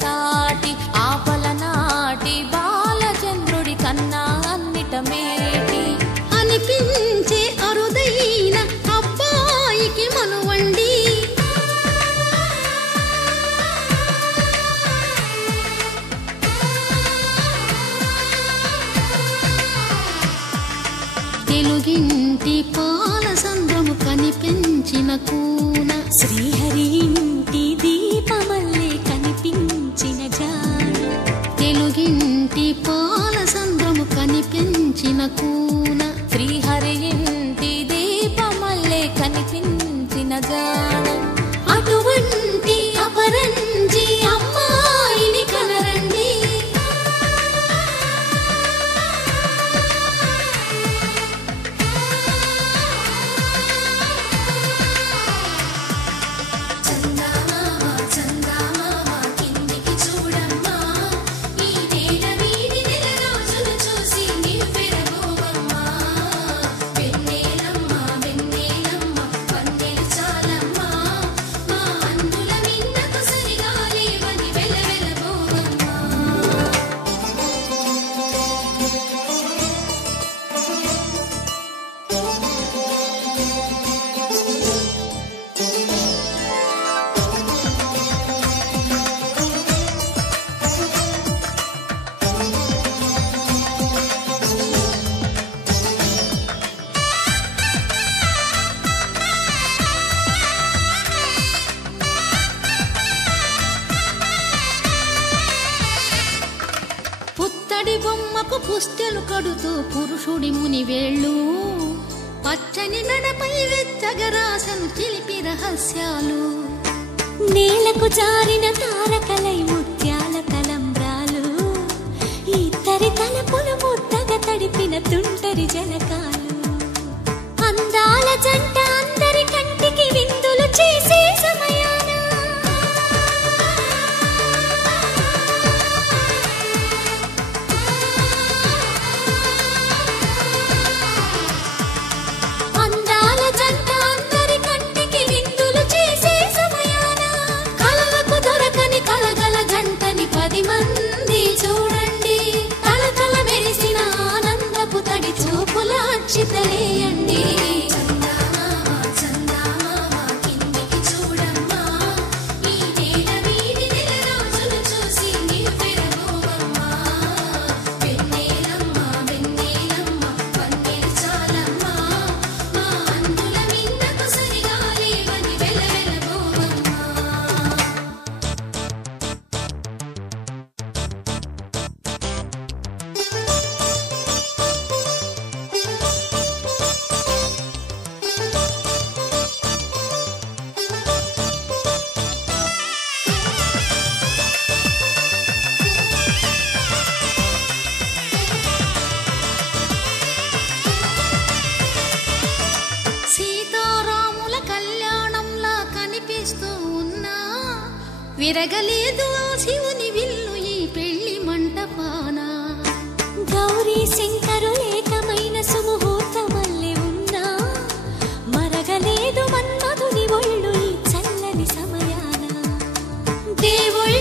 సాటి ఆపలనాటి బాలచంద్రుడి కన్నా అన్నిట మేటి అనిపించే అరుదైన అబ్బాయికి మనువండి. తెలుగింటి పాలసంద్రము కనిపించిన కూన శ్రీహరి ఇంటి దీపమల్లే కనిపించిన జాడ. తెలుగింటి పాలసంద్రము కనిపించిన కూన శ్రీహరి ఇంటి దీపమల్లే కనిపించిన జాడ. అటువంటి అపరంజి అమ్మాయిని కనరండి. పుత్తడి బొమ్మకు పుస్తెలు కడుతూ పురుషుడి ముని వేళ్ళు పచ్చని మెడపై వెచ్చగరాసను చిలిపి రహస్యాలు. నేలకు జారిన తారకలై ముత్యాల తలంబ్రాలు ఇద్దరి తలపులు ముద్దగా తడిపిన తుంటరి జలకాలు. అందాల జంట అందరి కంటికి విందులు చేసే సమయాన అందాల జంట అందరి కంటికి విందులు చేసే సమయాన కలలకు దొరకని కలగల జంటని 10 మంది చూడండి. తలతల మెరిసిన ఆనందపు తడి చూపుల అక్షితలేయండి. సీతారాముల కళ్యాణంలా కనిపిస్తూ ఉన్నా విరగలేదు ఆ శివుని విల్లు ఈ పెళ్లి మంటపాన. గౌరీ శంకరులేకమైన సుముహూర్తమల్లే ఉన్నా మరగలేదు మన్మధుని ఒళ్ళు ఈ చల్లని సమయాన. దేవుళ్ళ